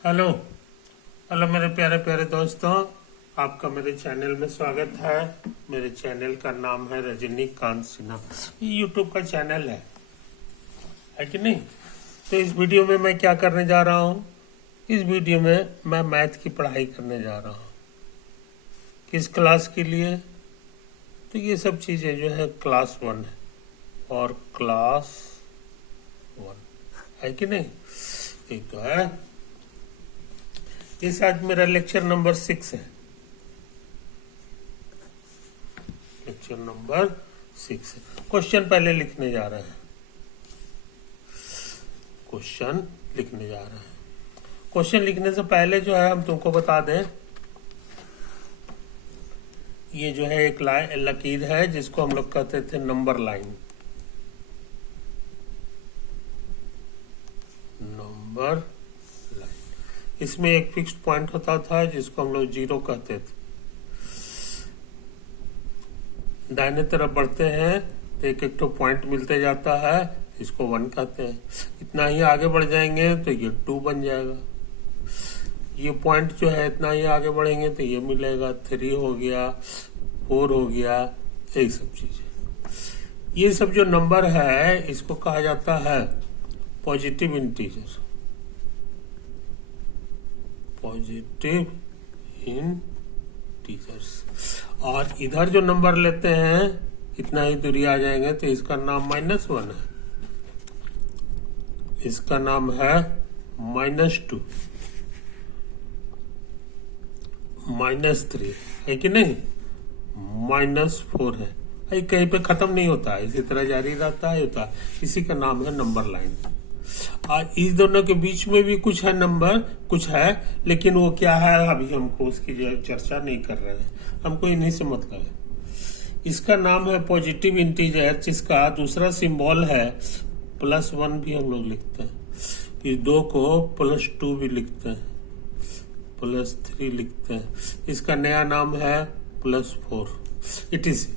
Hello hello मेरे प्यारे प्यारे दोस्तों, आपका मेरे चैनल में स्वागत है। मेरे चैनल का नाम है रजनीकांत सिन्हा। ये यूट्यूब का चैनल है कि नहीं? तो इस वीडियो में मैं क्या करने जा रहा हूँ? इस वीडियो में मैं मैथ की पढ़ाई करने जा रहा हूँ। किस क्लास के लिए? तो ये सब चीज़ें जो है क्लास 1 है और क्लास 1 है कि नहीं? ये तो है। इस आज मेरा लेक्चर नंबर 6 है। लेक्चर नंबर 6 है। क्वेश्चन पहले लिखने जा रहे हैं। क्वेश्चन लिखने जा रहे हैं। क्वेश्चन लिखने से पहले जो है हम तुमको बता दें, ये जो है एक लकीर है जिसको हम लोग कहते थे नंबर लाइन। नंबर इसमें एक फिक्स्ड पॉइंट होता था जिसको हम लोग 0 कहते थे। दाहिने तरफ बढ़ते हैं तो एक एक तो पॉइंट मिलते जाता है, इसको 1 कहते हैं। इतना ही आगे बढ़ जाएंगे तो ये 2 बन जाएगा। ये पॉइंट जो है इतना ही आगे बढ़ेंगे तो ये मिलेगा, 3 हो गया, 4 हो गया, यही सब चीजें। ये सब जो नंबर है इसको कहा जाता है पॉजिटिव इंटीजर। Positive integers. और इधर जो नंबर लेते हैं इतना ही दूरी आ जाएंगे तो इसका नाम -1 है, इसका नाम है -2, -3 है कि नहीं, -4 है। ये कहीं पे खत्म नहीं होता है, इसी तरह जारी रहता है होता है। इसी का नाम है नंबर लाइन। और इस दोनों के बीच में भी कुछ है नंबर, कुछ है, लेकिन वो क्या है अभी हमको उसकी चर्चा नहीं कर रहे हैं, हमको इन्हीं से मतलब है। इसका नाम है पॉजिटिव इंटीजर, जिसका दूसरा सिंबल है +1 भी हम लोग लिखते हैं। इस 2 को +2 भी लिखते हैं, +3 लिखते हैं। इसका नया नाम है +4। इट इज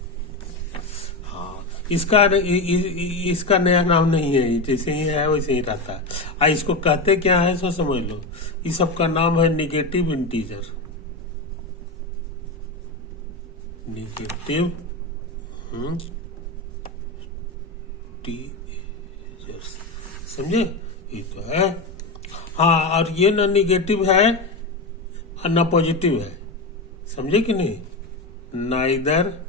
इसका नया नाम नहीं है, जैसे ही है वैसे ही रहता है। इसको कहते क्या है सो समझ लो। इस सब का नाम है निगेटिव इंटीजर। निगेटिव इंटीजर्स, समझे? ये तो है। हाँ, और ये ना निगेटिव है और ना पॉजिटिव है, समझे कि नहीं? नाइदर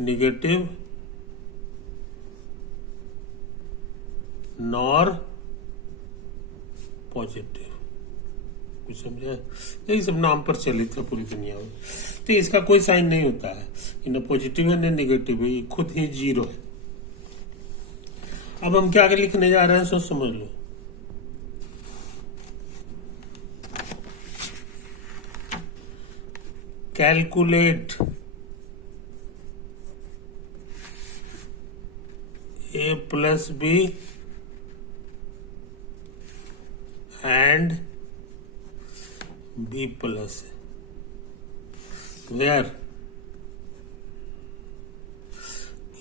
निगेटिव नॉर पॉजिटिव, कुछ समझे? यही सब नाम पर चलित है पूरी दुनिया में। तो इसका कोई साइन नहीं होता है, न पॉजिटिव है न निगेटिव है, ये खुद ही 0 है। अब हम क्या आगे लिखने जा रहे हैं सोच समझ लो। Calculate A plus B and B plus A, where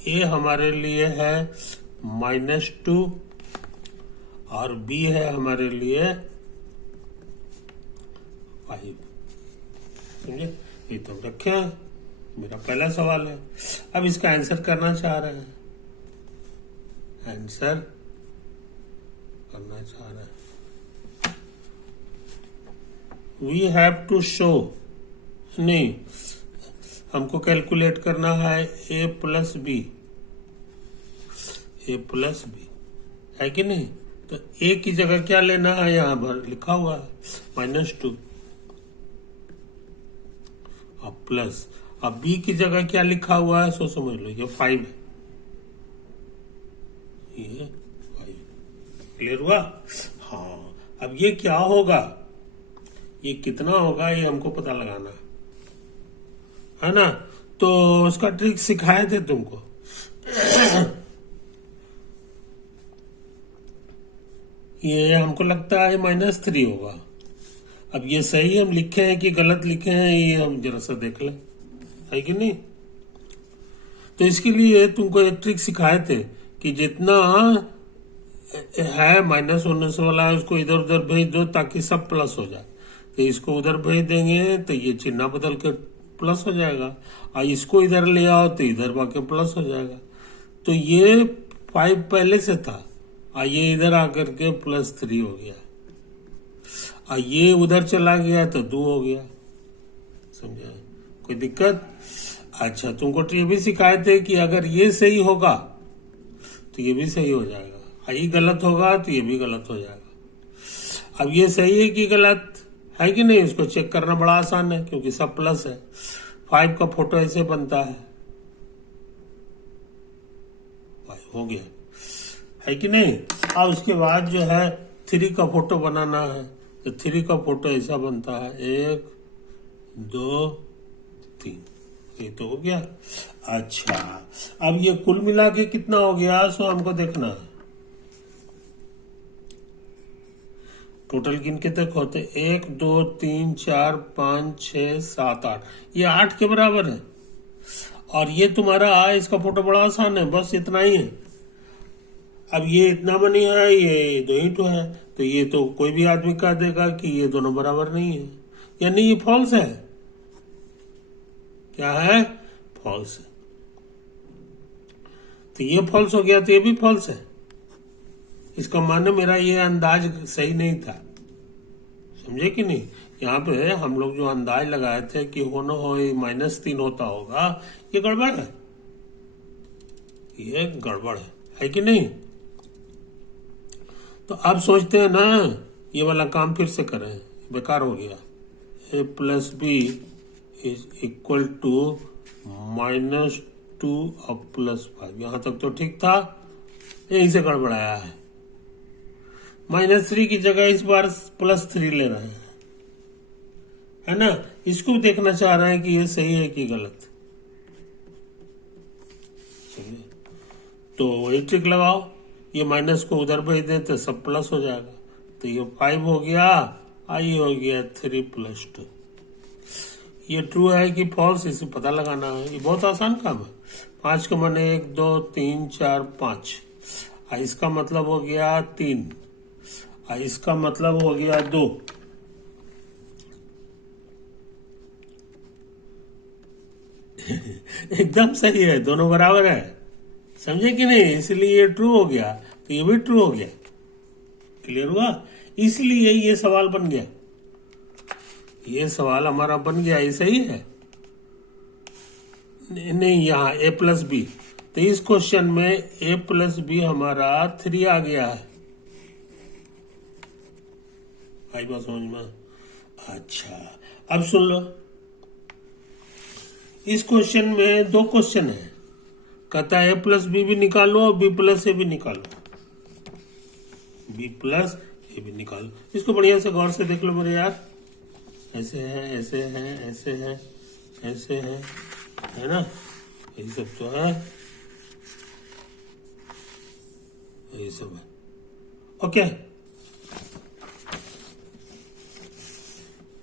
A हमारे लिए है -2 और B है हमारे लिए 5। समझे? ये तो रखे हैं, मेरा पहला सवाल है। अब इसका आंसर करना चाह रहे हैं, आंसर करना चाह रहे हैं। वी हैव टू शो, नहीं, हमको कैलकुलेट करना है A plus B, A plus B है कि नहीं? तो A की जगह क्या लेना है, यहां पर लिखा हुआ है -2 और प्लस। अब B की जगह क्या लिखा हुआ है सो समझ लो, ये 5 है, ये 5। क्लियर हुआ? हाँ, अब ये क्या होगा, ये कितना होगा ये हमको पता लगाना है ना? तो उसका ट्रिक सिखाए थे तुमको। ये हमको लगता है -3 होगा। अब ये सही हम लिखे हैं कि गलत लिखे हैं, ये हम जरा सा देख लें, है कि नहीं? तो इसके लिए तुमको एक ट्रिक सिखाए थे कि जितना है माइनस होने से वाला है, उसको इधर उधर भेज दो ताकि सब प्लस हो जाए। तो इसको उधर भेज देंगे तो ये चिन्ह बदल के प्लस हो जाएगा, और इसको इधर ले आओ तो इधर बाके प्लस हो जाएगा। तो ये 5 पहले से था, और ये इधर आकर के +3 हो गया, और ये उधर चला गया तो 2 हो गया। समझा? कोई दिक्कत? अच्छा, तुमको तो ये भी सिखाए थे कि अगर ये सही होगा तो ये भी सही हो जाएगा, और ये गलत होगा तो ये भी गलत हो जाएगा। अब ये सही है कि गलत है कि नहीं, इसको चेक करना बड़ा आसान है क्योंकि सब प्लस है। 5 का फोटो ऐसे बनता है, 5 हो गया, है कि नहीं। और उसके बाद जो है 3 का फोटो बनाना है, तो 3 का फोटो ऐसा बनता है, 1 2 3, ये तो हो गया। अच्छा, अब ये कुल मिला के कितना हो गया सो हमको देखना है। टोटल गिन के तक होते 1 2 3 4 5 6 7 8, ये 8 के बराबर है। और ये तुम्हारा इसका फोटो बड़ा आसान है, बस इतना ही है। अब ये इतना बनी है, ये 2 ही तो है, तो ये तो कोई भी आदमी कह देगा कि ये दोनों बराबर नहीं है, यानी ये फॉल्स है। क्या है? फॉल्स है। तो ये फॉल्स हो गया, तो ये भी फॉल्स है। इसका माने मेरा ये अंदाज सही नहीं था, समझे कि नहीं। यहाँ पे हम लोग जो अंदाज लगाए थे कि हो न हो -3 होता होगा, ये गड़बड़ है, ये गड़बड़ है कि नहीं। तो अब सोचते हैं ना ये वाला काम फिर से करें, बेकार हो गया। a + b is equal to -2 अब +5, यहां तक तो ठीक था, यहीं से गड़बड़ाया है। -3 की जगह इस बार +3 ले रहे हैं, है ना। इसको देखना चाह रहे हैं कि ये सही है कि गलत। चलिए, तो वही ट्रिक लगाओ, ये माइनस को उधर भेज दें तो सब प्लस हो जाएगा। तो ये 5 हो गया, आई हो गया 3 + 2। ये ट्रू है कि फॉल्स, इसे पता लगाना है। ये बहुत आसान काम है। 5 के माने 1 2 3 4 5, इसका मतलब हो गया 3, इसका मतलब हो गया 2। एकदम सही है, दोनों बराबर है, समझे कि नहीं। इसलिए ये ट्रू हो गया, तो ये भी ट्रू हो गया। क्लियर हुआ? इसलिए ये सवाल बन गया, ये सवाल हमारा बन गया। ये सही है नहीं, यहाँ a + b, तो इस क्वेश्चन में a + b हमारा 3 आ गया है। आई बात समझ में? अच्छा, अब सुन लो, इस क्वेश्चन में 2 क्वेश्चन है। कहता है a + b भी निकालो और b + a भी निकालो, b + a भी निकालो। इसको बढ़िया से गौर से देख लो मेरे यार। ऐसे है, ऐसे है, ऐसे है, ऐसे है ना, यही सब तो है, यही सब है। ओके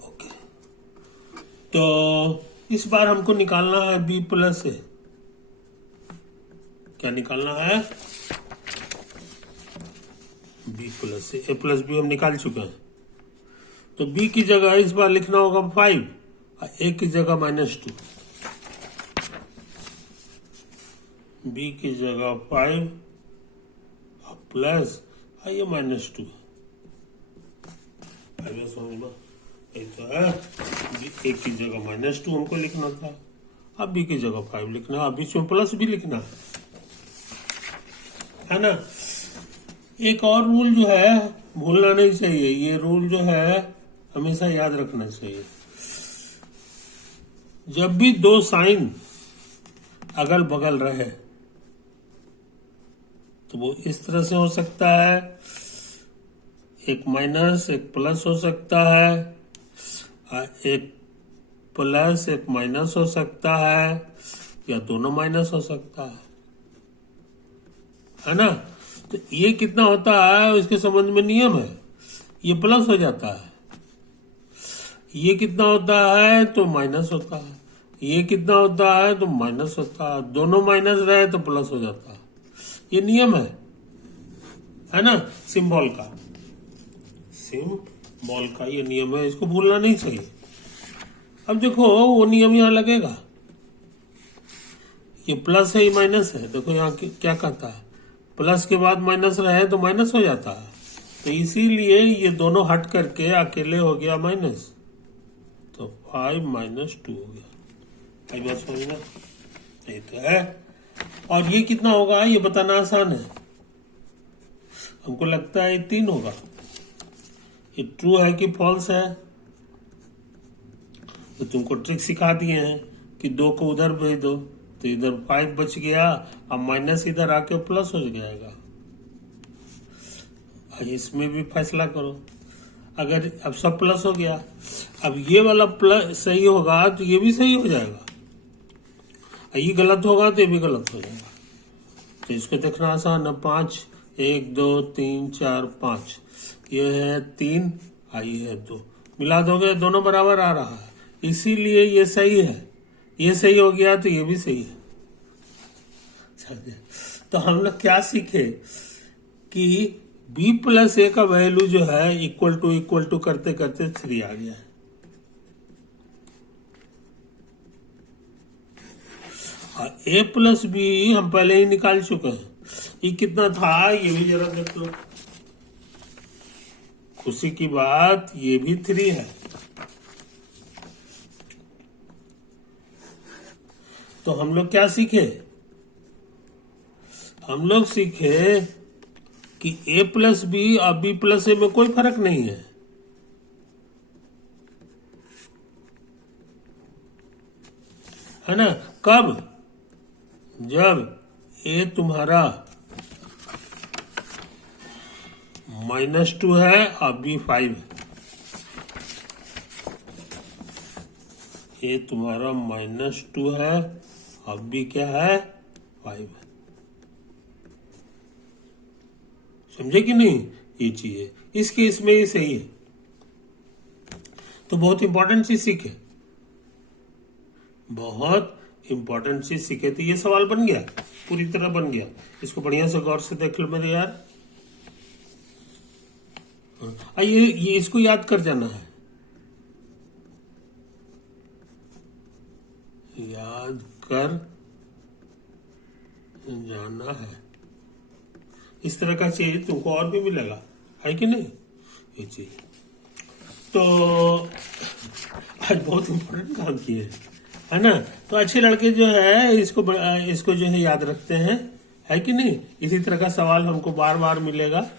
ओके, तो इस बार हमको निकालना है b + a। क्या निकालना है? b + a। a + b हम निकाल चुके हैं, तो b की जगह इस बार लिखना होगा 5 और a की जगह -2। b की जगह 5 और प्लस ये -2। समझ में? ये तो है, a की जगह -2 हमको लिखना था, अब b की जगह 5 लिखना है, अब बीच में प्लस भी लिखना है ना। एक और रूल जो है भूलना नहीं चाहिए, ये रूल जो है हमेशा याद रखना चाहिए। जब भी 2 साइन अगल बगल रहे तो वो इस तरह से हो सकता है, एक माइनस एक प्लस हो सकता है, एक प्लस एक माइनस हो सकता है, या दोनों माइनस हो सकता है ना। तो ये कितना होता है इसके संबंध में नियम है, ये प्लस हो जाता है, ये कितना होता है तो माइनस होता है, ये कितना होता है तो माइनस होता है, दोनों माइनस रहे तो प्लस हो जाता है। ये नियम है है ना, सिंबल का, सिंबल का ये नियम है, इसको भूलना नहीं चाहिए। अब देखो वो नियम यहाँ लगेगा, ये प्लस है ये माइनस है, देखो यहाँ क्या कहता है, प्लस के बाद माइनस रहे तो माइनस हो जाता है, तो इसीलिए ये दोनों हट करके अकेले हो गया माइनस, तो 5 - 2 हो गया। आई बात समझना, ये तो है। और ये कितना होगा ये बताना आसान है, हमको लगता है 3 होगा। ये ट्रू है कि फॉल्स है, तो तुमको ट्रिक सिखा दिए हैं कि 2 को उधर भेज दो तो इधर 5 बच गया, अब माइनस इधर आके प्लस हो जाएगा। इसमें भी फैसला करो, अगर अब सब प्लस हो गया, अब ये वाला प्लस सही होगा तो ये भी सही हो जाएगा, ये गलत होगा तो ये भी गलत हो जाएगा। तो इसको देखना आसान है, 5 1 2 3 4 5, ये है 3, आई है 2, मिला दोगे दोनों बराबर आ रहा है, इसीलिए ये सही है, ये सही हो गया तो ये भी सही है। तो हम लोग क्या सीखे कि b+a का वैल्यू जो है इक्वल टू करते करते 3 आ गया है। और a+b हम पहले ही निकाल चुके हैं, ये कितना था ये भी जरा देख लो। खुशी की बात ये भी 3 है, तो हम लोग क्या सीखे, हम लोग सीखे कि a+b और b+a में कोई फर्क नहीं है ना। कब, जब a तुम्हारा -2 है और b 5 है, a तुम्हारा -2 है और b क्या है 5 है, समझे कि नहीं, ये चीज है, इस केस में ये सही है। तो बहुत इंपॉर्टेंट चीज सीखे, बहुत इंपॉर्टेंट चीज सीखे, तो ये सवाल बन गया, पूरी तरह बन गया। इसको बढ़िया से गौर से देख लो मेरे यार, ये इसको याद कर जाना है, याद कर जाना है। इस तरह का चीज तुमको और भी मिलेगा, है कि नहीं, ये चीज। तो आज बहुत इंपॉर्टेंट काम किए है ना। तो अच्छे लड़के जो है इसको जो है याद रखते हैं, है कि नहीं। इसी तरह का सवाल हमको बार बार मिलेगा,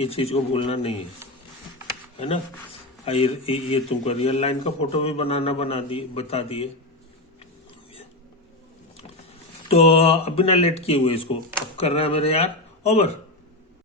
ये चीज को भूलना नहीं है ना। ये तुमको रियल लाइन का फोटो भी बता दिए। तो बिना लेट किए हुए इसको अब करना है मेरे यार, ओवर।